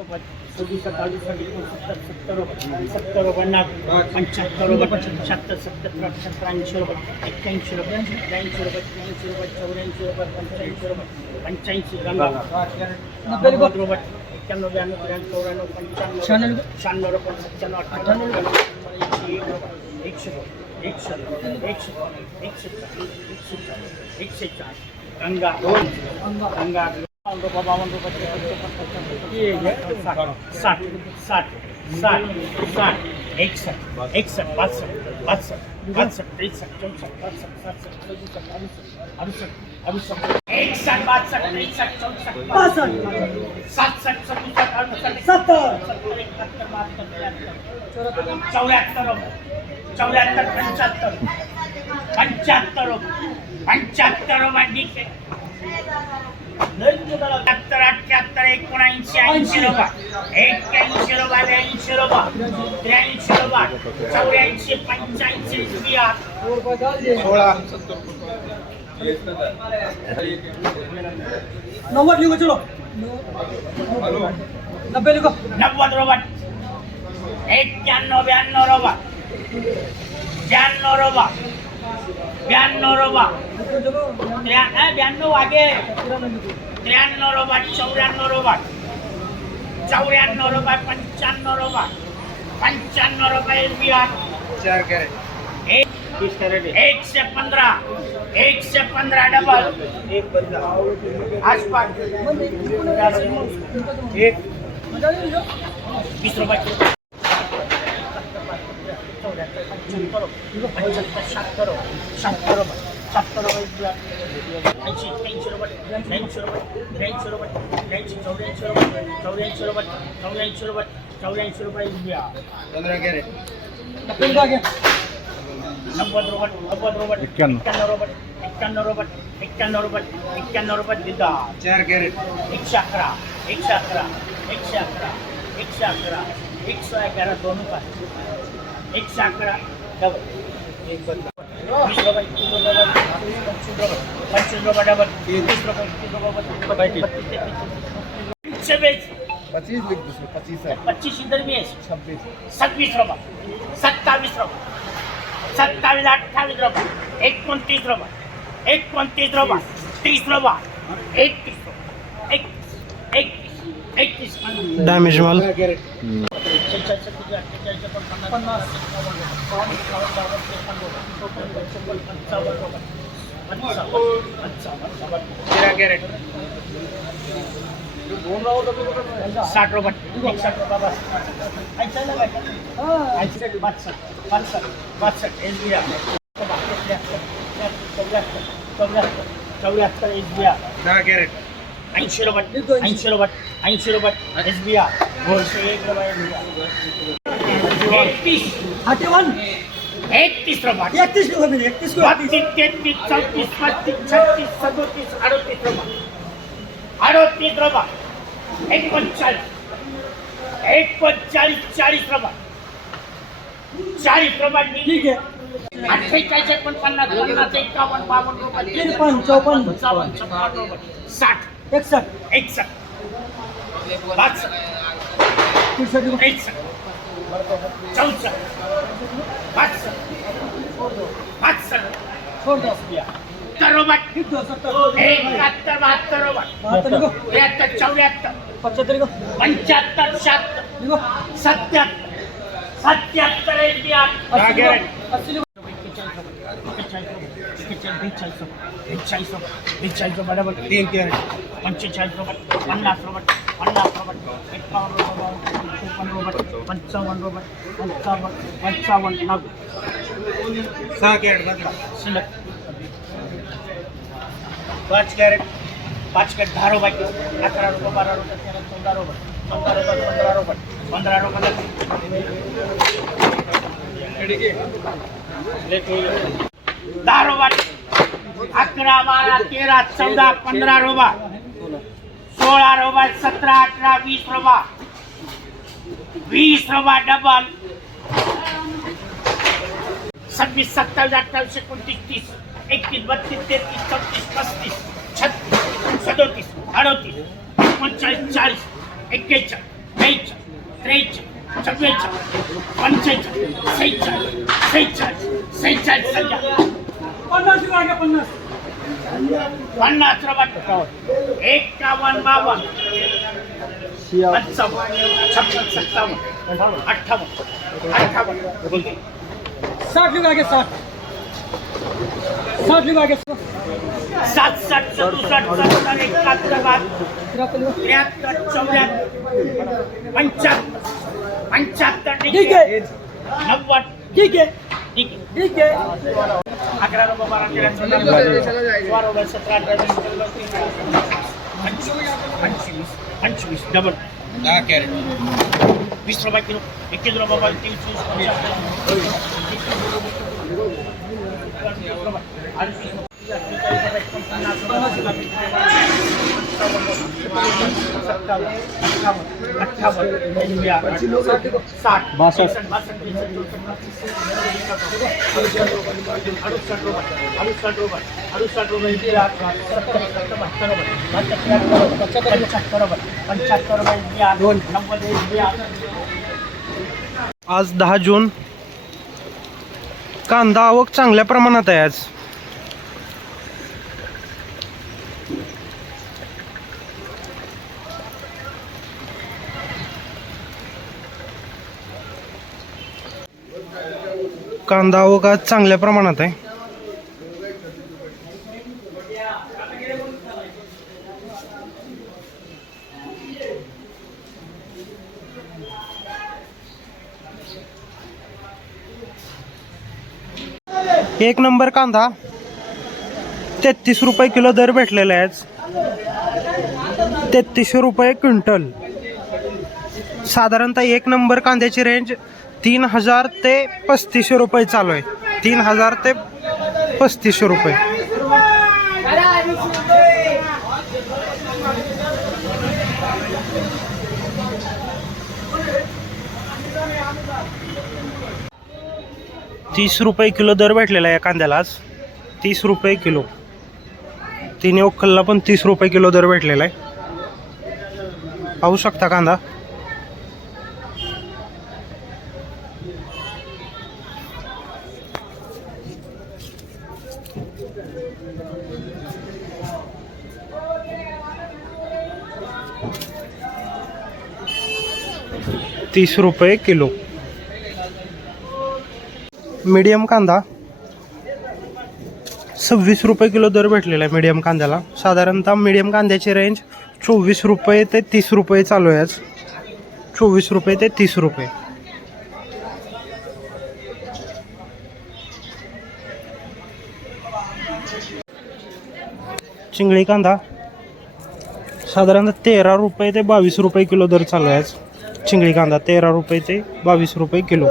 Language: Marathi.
सत्तावीस सत्तर सत्तर सत्तर नाग पंच्याहत्तर रुपये पंच्याहत्तर सत्तर अठ्याहत्तर ऐंशी रुपये एक्क्याऐंशी रुपये ब्याऐंशी रुपये त्र्याऐंशी रुपये चौऱ्याऐंशी रुपये पंच्याऐंशी रुपये पंच्याऐंशी नव्वद रुपये एक्क्याण्णव ब्याण्णव त्र्याण्णव चौऱ्याण्णव पंच्याण्णव शहाण्णव रुपये सत्त्याण्णव अठ्ठ्याण्णव एक रुपये एकशे एकशे एकशे एकशे एकशे एकशे चार गंगा गंगा साठ साठ साठ साठ एकसष्ट एकसष्ट पासष्ट पासष्ट पासष्ट त्रेसष्ट चौसष्ट पासष्ट सातसष्ट सदुसष्ट अडुसष्ट अडुसष्ट अडुसष्ट एकसष्ट बासष्ट त्रेसष्ट चौसष्ट पासष्ट सातसष्ट सदुसष्ट अडुसष्ट सत्तर सत्तर एकाहत्तर बहात्तर चौऱ्याहत्तर चौऱ्याहत्तर पंच्याहत्तर पंच्याहत्तर पंच्याहत्तर रुपये ठीक आहे सत्तर अठ्याहत्तर एकोणऐंशी ऐंशी रुपये एक्क्याऐंशी रुपये ब्याऐंशी रुपये त्र्याऐंशी रुपये चौऱ्याऐंशी पंच्याऐंशी बिया सोळा नव्वद लिखो चलो नब्बे लिखो नव्वद रुपये एक्क्याण्णव ब्याण्णव रुपये ब्याण्णव रुपये ब्याण्णव आगे. त्र्याण्णव रुपये चौऱ्याण्णव रुपये चौऱ्याण्णव रुपये पंच्याण्णव रुपये पंच्याण्णव रुपये बिया चार कॅरेट. एक एकशे पंधरा. एकशे पंधरा डबल एक बंद. आसपास. एक वीस रुपये. पंच्याहत्तर शहात्तर शहात्तर रुपये शहात्तर रुपये ऐंशी ऐंशी रुपये ऐंशी रुपये त्र्याऐंशी रुपये त्र्याऐंशी चौऱ्याऐंशी रुपये चौऱ्याऐंशी रुपये चौऱ्याऐंशी रुपये चौऱ्याऐंशी रुपये द्या पंधरा कॅरेट नब्बे लिखो आगे नव्वद रुपये नव्वद रुपये एक्क्याण्णव रुपये एक्क्याण्णव रुपये एक्क्याण्णव रुपये एक्क्याण्णव रुपये दिदा चार कॅरेट एकशे अकरा एकशे अकरा एकशे अकरा एकशे अकरा एकशे अकरा दोन रुपये एकशे अकरा एक पच्चीस लिख दूसरे पच्चीस है। पच्चीस इधर भी है। छब्बीस। सव्वीस रुपये सत्तावीस रुपये सत्तावीस अठ्ठावीस रुपये एकोणतीस रुपये एकोणतीस रुपये तीस रुपये एकतीस एकतीस एकतीस। डॅमेज माल पंचावन्न रुपये. साठ रुपये चौऱ्याहत्तर. चौऱ्याहत्तर. चौऱ्याहत्तर. एस बी आर दहा कॅरेट. ऐंशी रुपये ऐंशी रुपये ऐंशी रुपये एस बी आर दोनशे एक रुपये एकतीस। Thirty one. एकतीस रुपये एकतीस लिखो एकतीस बत्तीस तेहतीस चौतीस पस्तीस छत्तीस सदोतीस अडोतीस रुपये अडोतीस रुपये एकोणचाळीस एकोणचाळीस चाळीस रुपये चाळीस रुपये ठीक है। अठ्ठेचाळीस एकोणपन्नास पन्नास एकावन्न बावन्न रुपये तिरपन चौपन्न। पंचावन्न छप्पन्न रुपये साठ। एकसठ एकसष्ट बासष्ट तिरसठ बहात्तर रुपये बहत्तर लिखो त्र्याहत्तर चौऱ्याहत्तर. पचहत्तर लिखो पंच्याहत्तर शहात्तर. सत्याहत्तर. सत्याहत्तर एक बी आठ अस्सी लिखो कॅरेट. अस्सी लिखो बेचाळीस रुपये बेचाळीस रुपये डबल तीन कॅरेट पंचेचाळीस रुपये पन्नास रुपये पन्नास रुपये एकावन्न रुपये चोपन्न रुपये पंचावन्न रुपये पंचावन्न पंचावन्न नग सहा कॅरेट बदला शिल्लक पाच कॅरेट पाच कॅरेट दहा रुपये अकरा रुपये बारा रुपये तेरा चौदा रुपये चौदा रुपये पंधरा रुपये पंधरा रुपये. दहा रुपये. अकरा बारा तेरा चौदा पंधरा रोबा. सोळा रोबा सतरा अठरा वीस रोबा. वीस रोबा डबल सव्वीस सत्तावीस अठ्ठावीस एकोणतीस तीस एकतीस बत्तीस तेहतीस चौतीस पस्तीस छत्तीस सदोतीस अडोतीस एकोणचाळीस चाळीस एक्केचाळीस बेचाळीस चव्वेचाळीस पंचेचाळीस सेहेचाळीस सेहेचाळीस सेहेचाळीस सध्या पन्नास पन्नास. पन्नास रबाट एकावन्न बावन्न. पंचावन्न छप्पन सत्तावन्न अठ्ठावन्न अठ्ठावन्न. साठ किलो आहे साठ साठ किलो आहे सात. साठ सदुसष्ट सत्तर एकाहत्तर त्र्याहत्तर चौऱ्याहत्तर पंच्याहत्तर पंच्याहत्तर ठीक आहे. नव्वद. ठीक आहे. अकरा रुपये बारा तेरा चौदा सोळा रुपये सतरा अठरा वीस एकवीस, पंचवीस पंचवीस पंचवीस डबल दहा कॅरेट वीस रुपये किलो एकवीस रुपये बावीस तेवीस चोवीस साठ बासष्ट. अडुसष्ट रुपये अडुसष्ट रुपये पंच्याहत्तर रुपये आज दहा जून कांदा आवक चांगल्या प्रमाणात आहे आज कांदा आवक चांगल्या प्रमाणात आहे. एक नंबर कांदा. तेहतीस रुपये किलो दर भेटलेला आहे तेहतीसशे रुपये क्विंटल. साधारणतः एक नंबर कांद्याची रेंज तीन हजार ते पस्तीसशे रुपये चालू आहे. तीन हजार ते पस्तीसशे रुपये. तीस रुपये किलो दर भेटलेला आहे कांद्यालाच कांद्याला आज. तीस रुपये किलो. तिने ओखलला पण तीस रुपये किलो दर भेटलेला आहे. पाहू शकता कांदा. तीस रुपये किलो. मीडियम कांदा. सव्वीस रुपये किलो दर भेटलेला आहे मीडियम कांद्याला. साधारणतः मीडियम कांद्याची रेंज चोवीस रुपये ते तीस रुपये चालू आहे आज. चोवीस रुपये ते तीस रुपये. चिंगळी कांदा. साधारणतः तेरा रुपये ते बावीस रुपये किलो दर चालू आहे चिंगळी कांदा तेरा रुपये ते बावीस रुपये किलो.